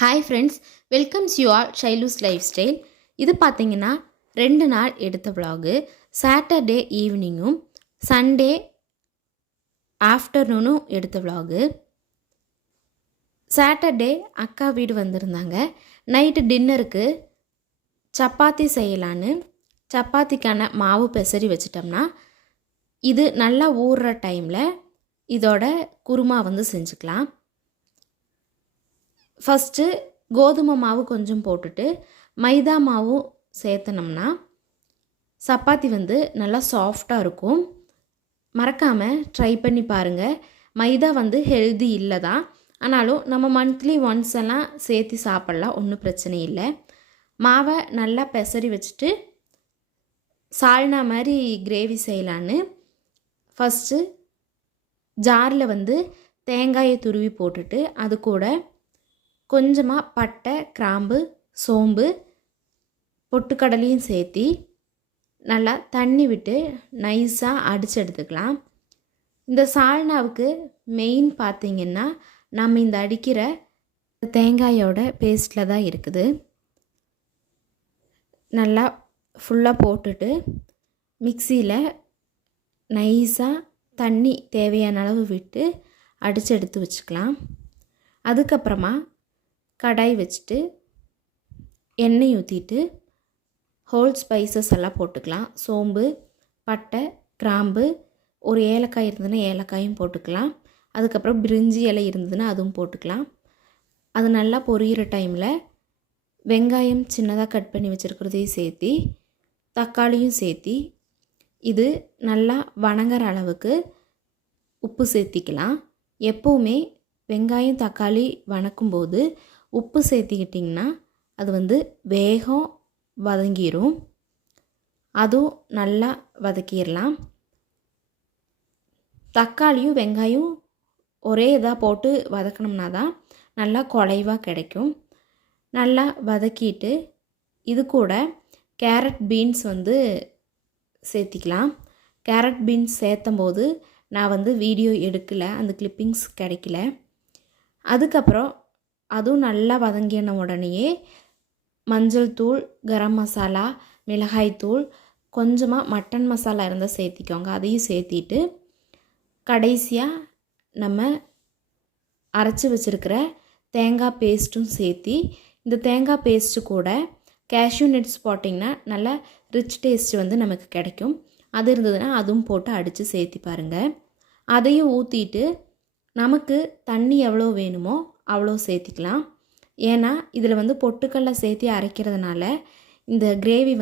Hi friends, welcomes you all Shailu's lifestyle. இது பார்த்தீங்கன்னா 2 நாள் எடுத்த விலாகு. சாட்டர்டே ஈவினிங்கும் சண்டே ஆஃப்டர்நூனும் எடுத்த விலாகு. சாட்டர்டே அக்கா வீடு வந்திருந்தாங்க. நைட்டு டின்னருக்கு சப்பாத்தி செய்யலான்னு சப்பாத்திக்கான மாவு பெசரி வச்சிட்டோம்னா இது நல்லா ஊறுற டைமில் இதோட குருமா செஞ்சுக்கலாம். ஃபஸ்ட்டு கோதுமை மாவு கொஞ்சம் போட்டுட்டு மைதா மாவும் சேர்த்தனோம்னா சப்பாத்தி நல்லா சாஃப்டாக இருக்கும். மறக்காமல் ட்ரை பண்ணி பாருங்கள். மைதா ஹெல்தி இல்லை தான், ஆனாலும் நம்ம மந்த்லி ஒன்ஸ் எல்லாம் சேர்த்து சாப்பிட்லாம், ஒன்றும் பிரச்சனை இல்லை. மாவை நல்லா பெசரி வச்சுட்டு சால்னா மாதிரி கிரேவி செய்யலான்னு ஃபஸ்ட்டு ஜாரில் தேங்காயை துருவி போட்டுட்டு அது கூட கொஞ்சமாக பட்டை, கிராம்பு, சோம்பு, பொட்டுக்கடலையும் சேர்த்தி நல்லா தண்ணி விட்டு நைஸாக அடித்து எடுத்துக்கலாம். இந்த சால்னாவுக்கு மெயின் பார்த்திங்கன்னா நம்ம இந்த அடிக்கிற தேங்காயோட பேஸ்ட்டில் தான் இருக்குது. நல்லா ஃபுல்லாக போட்டுட்டு மிக்சியில் நைஸாக தண்ணி தேவையான அளவு விட்டு அடித்து எடுத்து வச்சுக்கலாம். அதுக்கப்புறமா கடாய் வச்சுட்டு எண்ணெய் ஊற்றிட்டு ஹோல் ஸ்பைசஸ் எல்லாம் போட்டுக்கலாம். சோம்பு, பட்டை, கிராம்பு, ஒரு ஏலக்காய் இருந்ததுன்னா ஏலக்காயும் போட்டுக்கலாம். அதுக்கப்புறம் பிரிஞ்சி இலை இருந்ததுன்னா அதுவும் போட்டுக்கலாம். அது நல்லா பொரியிற டைமில் வெங்காயம் சின்னதாக கட் பண்ணி வச்சுருக்கிறதையும் சேர்த்தி தக்காளியும் சேர்த்தி இது நல்லா வணங்குற அளவுக்கு உப்பு சேர்த்திக்கலாம். எப்போவுமே வெங்காயம் தக்காளி வணக்கும்போது உப்பு சேர்த்திக்கிட்டிங்கன்னா அது வேகம் வதங்கிடும். அதுவும் நல்லா வதக்கிடலாம். தக்காளியும் வெங்காயம் ஒரே இதாக போட்டு வதக்கணும்னா தான் நல்லா குழைவாக கிடைக்கும். நல்லா வதக்கிட்டு இது கூட கேரட் பீன்ஸ் சேர்த்திக்கலாம். கேரட் பீன்ஸ் சேர்த்தும்போது நான் வீடியோ எடுக்கலை, அந்த கிளிப்பிங்ஸ் கிடைக்கல. அதுக்கப்புறம் அதுவும் நல்லா வதங்கின உடனேயே மஞ்சள் தூள், கரம் மசாலா, மிளகாய் தூள், கொஞ்சமாக மட்டன் மசாலா இருந்தால் சேர்த்திக்கோங்க, அதையும் சேர்த்திட்டு கடைசியாக நம்ம அரைச்சி வச்சுருக்கிற தேங்காய் பேஸ்ட்டும் சேர்த்தி இந்த தேங்காய் பேஸ்ட்டு கூட கேஷ்யூ நட்ஸ் போட்டிங்கன்னா நல்லா ரிச் டேஸ்ட்டு நமக்கு கிடைக்கும். அது இருந்ததுன்னா அதுவும் போட்டு அடித்து சேர்த்தி பாருங்கள். அதையும் ஊற்றிட்டு நமக்கு தண்ணி எவ்வளோ வேணுமோ அவ்வளோ சேர்த்திக்கலாம். ஏன்னா இதில் பொட்டுக்கடலை சேர்த்தி அரைக்கிறதுனால இந்த கிரேவி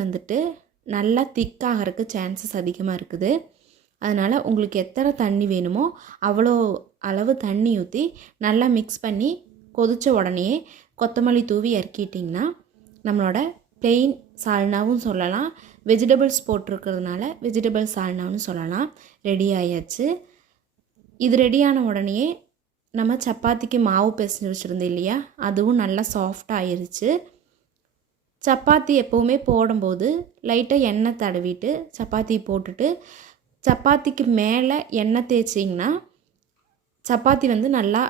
நல்லா திக்காகிறதுக்கு சான்சஸ் அதிகமாக இருக்குது. அதனால் உங்களுக்கு எத்தனை தண்ணி வேணுமோ அவ்வளோ அளவு தண்ணி ஊற்றி நல்லா மிக்ஸ் பண்ணி கொதித்த உடனே கொத்தமல்லி தூவி இறக்கிட்டிங்கன்னா நம்மளோட ப்ளெயின் சால்னாவும் சொல்லலாம், வெஜிடபிள்ஸ் போட்டிருக்கிறதுனால வெஜிடபிள் சால்னாவும் சொல்லலாம். ரெடி ஆயாச்சு. இது ரெடியான உடனே நம்ம சப்பாத்திக்கு மாவு பிசைஞ்சு வச்சுருந்தோம் இல்லையா, அதுவும் நல்லா சாஃப்டாக ஆயிடுச்சு. சப்பாத்தி எப்போவுமே போடும்போது லைட்டாக எண்ணெய் தடவிட்டு சப்பாத்தி போட்டுட்டு சப்பாத்திக்கு மேலே எண்ணெய் தேய்ச்சிங்கன்னா சப்பாத்தி நல்லா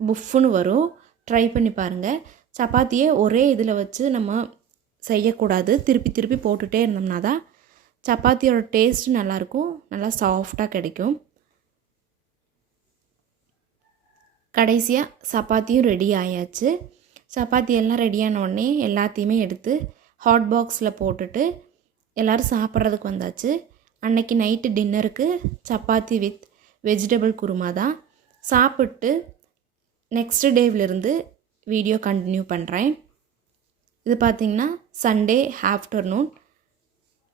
புஃப்னு வரும். ட்ரை பண்ணி பாருங்கள். சப்பாத்தியை ஒரே இதில் வச்சு நம்ம செய்யக்கூடாது, திருப்பி திருப்பி போட்டுகிட்டே இருந்தோம்னா தான் சப்பாத்தியோட டேஸ்ட்டு நல்லாயிருக்கும், நல்லா சாஃப்டாக கிடைக்கும். கடைசியாக சப்பாத்தியும் ரெடி ஆயாச்சு. சப்பாத்தி எல்லாம் ரெடியான உடனே எல்லாத்தையுமே எடுத்து ஹாட் பாக்ஸில் போட்டுட்டு எல்லோரும் சாப்பிட்றதுக்கு வந்தாச்சு. அன்னைக்கு நைட்டு டின்னருக்கு சப்பாத்தி வித் வெஜிடபிள் குருமா தான். சாப்பிட்டு நெக்ஸ்ட் டேவிலிருந்து வீடியோ கண்டினியூ பண்ணுறேன். இது பார்த்திங்கன்னா சண்டே ஆஃப்டர்நூன்.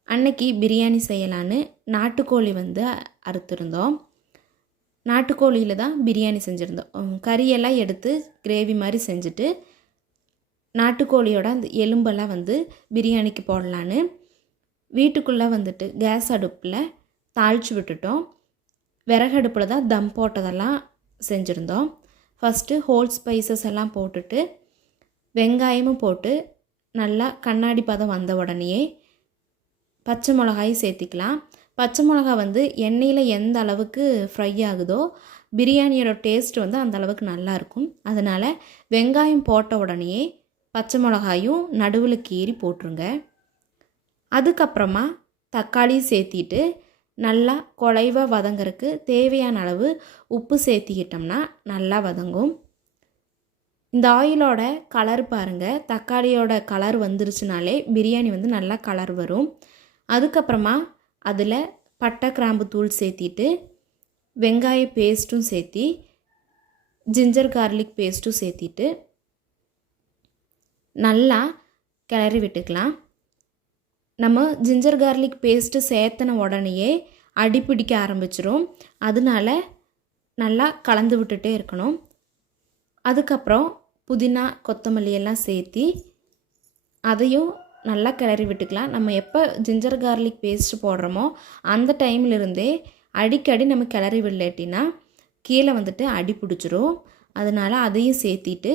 அன்னைக்கு பிரியாணி செய்யலான்னு நாட்டுக்கோழி அறுத்துருந்தோம். நாட்டுக்கோழியில் தான் பிரியாணி செஞ்சுருந்தோம். கறியெல்லாம் எடுத்து கிரேவி மாதிரி செஞ்சுட்டு நாட்டுக்கோழியோட அந்த எலும்பெல்லாம் பிரியாணிக்கு போடலான்னு வீட்டுக்குள்ளே கேஸ் அடுப்பில் தாளித்து விட்டுட்டோம். விறகடுப்பில் தான் தம் போட்டதெல்லாம் செஞ்சுருந்தோம். ஃபஸ்ட்டு ஹோல் ஸ்பைசஸ் எல்லாம் போட்டுட்டு வெங்காயமும் போட்டு நல்லா கண்ணாடி பதம் வந்த உடனேயே பச்சை மிளகாயும் சேர்த்திக்கலாம். பச்சை மிளகா வந்து எண்ணெயில் எந்த அளவுக்கு ஃப்ரை ஆகுதோ பிரியாணியோட டேஸ்ட் வந்து அந்த அளவுக்கு நல்லாயிருக்கும். அதனால் வெங்காயம் போட்ட உடனேயே பச்சை மிளகாயும் நடுவில் கீறி போட்டுருங்க. அதுக்கப்புறமா தக்காளி சேர்த்திட்டு நல்லா குழைவாக வதங்கறதுக்கு தேவையான அளவு உப்பு சேர்த்திக்கிட்டோம்னா நல்லா வதங்கும். இந்த ஆயிலோட கலர் பாருங்கள், தக்காளியோட கலர் வந்துருச்சுனாலே பிரியாணி வந்து நல்லா கலர் வரும். அதுக்கப்புறமா அதில் பட்டை கிராம்பு தூள் சேர்த்திட்டு வெங்காய பேஸ்ட்டும் சேர்த்தி ஜிஞ்சர் கார்லிக் பேஸ்ட்டும் சேர்த்திட்டு நல்லா கிளறி விட்டுக்கலாம். நம்ம ஜிஞ்சர் கார்லிக் பேஸ்ட்டு சேர்த்தன உடனேயே அடி பிடிக்க ஆரம்பிச்சிரும். அதனால நல்லா கலந்து விட்டுட்டே இருக்கணும். அதுக்கப்புறம் புதினா கொத்தமல்லி எல்லாம் சேர்த்தி அதையும் நல்லா கிளறி விட்டுக்கலாம். நம்ம எப்போ ஜிஞ்சர் கார்லிக் பேஸ்ட்டு போடுறோமோ அந்த டைம்லேருந்தே அடிக்கடி நம்ம கிளறி விடலாட்டினா கீழே வந்துட்டு அடி பிடிச்சிரும். அதனால் அதையும் சேர்த்திட்டு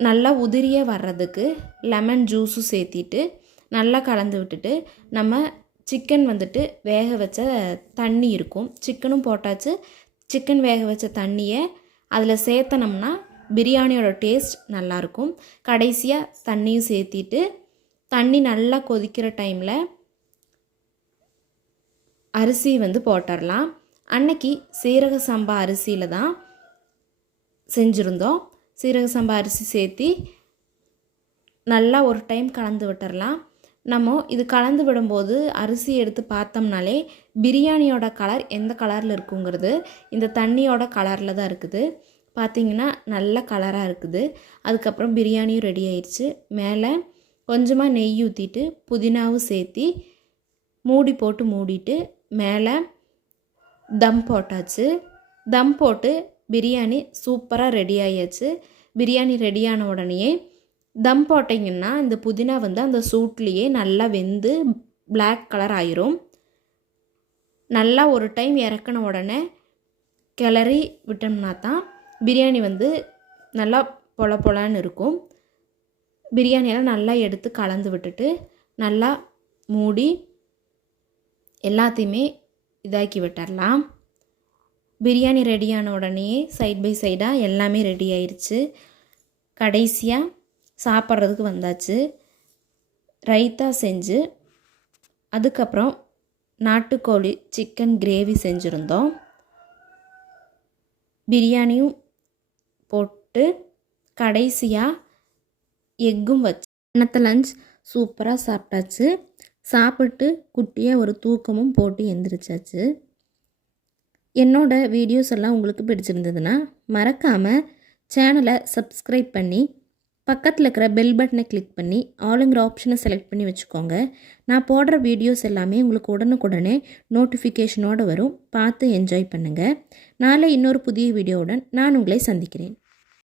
நல்லா உதிரியாக வர்றதுக்கு லெமன் ஜூஸும் சேர்த்திட்டு நல்லா கலந்து விட்டுட்டு நம்ம சிக்கன் வந்துட்டு வேக வச்ச தண்ணி இருக்கும், சிக்கனும் போட்டாச்சு. சிக்கன் வேக வச்ச தண்ணியை அதில் சேர்த்தனோம்னா பிரியாணியோட டேஸ்ட் நல்லாயிருக்கும். கடைசியாக தண்ணியும் சேர்த்திட்டு தண்ணி நல்லா கொதிக்கிற டைமில் அரிசி வந்து போட்டுடலாம். அன்னைக்கு சீரக சம்பா அரிசியில் தான் செஞ்சுருந்தோம். சீரக சம்பா அரிசி சேர்த்தி நல்லா ஒரு டைம் கலந்து விட்டுடலாம். நம்ம இது கலந்து விடும்போது அரிசி எடுத்து பார்த்தோம்னாலே பிரியாணியோட கலர் எந்த கலரில் இருக்குங்கிறது இந்த தண்ணியோட கலரில் தான் இருக்குது. பார்த்திங்கன்னா நல்ல கலராக இருக்குது. அதுக்கப்புறம் பிரியாணியும் ரெடி ஆயிடுச்சு. மேலே கொஞ்சமாக நெய் ஊற்றிட்டு புதினாவும் சேர்த்தி மூடி போட்டு மூடிட்டு மேலே தம் போட்டாச்சு. தம் போட்டு பிரியாணி சூப்பராக ரெடி ஆயாச்சு. பிரியாணி ரெடியான உடனேயே தம் போட்டிங்கன்னா இந்த புதினா வந்து அந்த சூட்லேயே நல்லா வெந்து பிளாக் கலர் ஆயிரும். நல்லா ஒரு டைம் இறக்கின உடனே கிளறி விட்டோம்னா தான் பிரியாணி வந்து நல்லா பொல பொலன்னு இருக்கும். பிரியாணியெல்லாம் நல்லா எடுத்து கலந்து விட்டுட்டு நல்லா மூடி எல்லாத்தையுமே இதாக்கி விட்டுடலாம். பிரியாணி ரெடியான உடனே சைட் பை சைடாக எல்லாமே ரெடி ஆயிடுச்சு. கடைசியாக சாப்பிட்றதுக்கு வந்தாச்சு. ரைத்தா செஞ்சு அதுக்கப்புறம் நாட்டுக்கோழி சிக்கன் கிரேவி செஞ்சுருந்தோம். பிரியாணியும் போட்டு கடைசியாக எக்கும் வச்சு அன்னத்தை லஞ்ச் சூப்பராக சாப்பிட்டாச்சு. சாப்பிட்டு குட்டியாக ஒரு தூக்கமும் போட்டு எந்திரிச்சாச்சு. என்னோடய வீடியோஸ் எல்லாம் உங்களுக்கு பிடிச்சிருந்ததுன்னா மறக்காமல் சேனலை சப்ஸ்கிரைப் பண்ணி பக்கத்தில் இருக்கிற பெல் பட்டனை கிளிக் பண்ணி ஆளுங்கிற ஆப்ஷனை செலக்ட் பண்ணி வச்சுக்கோங்க. நான் போடுற வீடியோஸ் எல்லாமே உங்களுக்கு உடனுக்குடனே நோட்டிஃபிகேஷனோடு வரும். பார்த்து என்ஜாய் பண்ணுங்கள். நாளை இன்னொரு புதிய வீடியோவுடன் நான் உங்களை சந்திக்கிறேன்.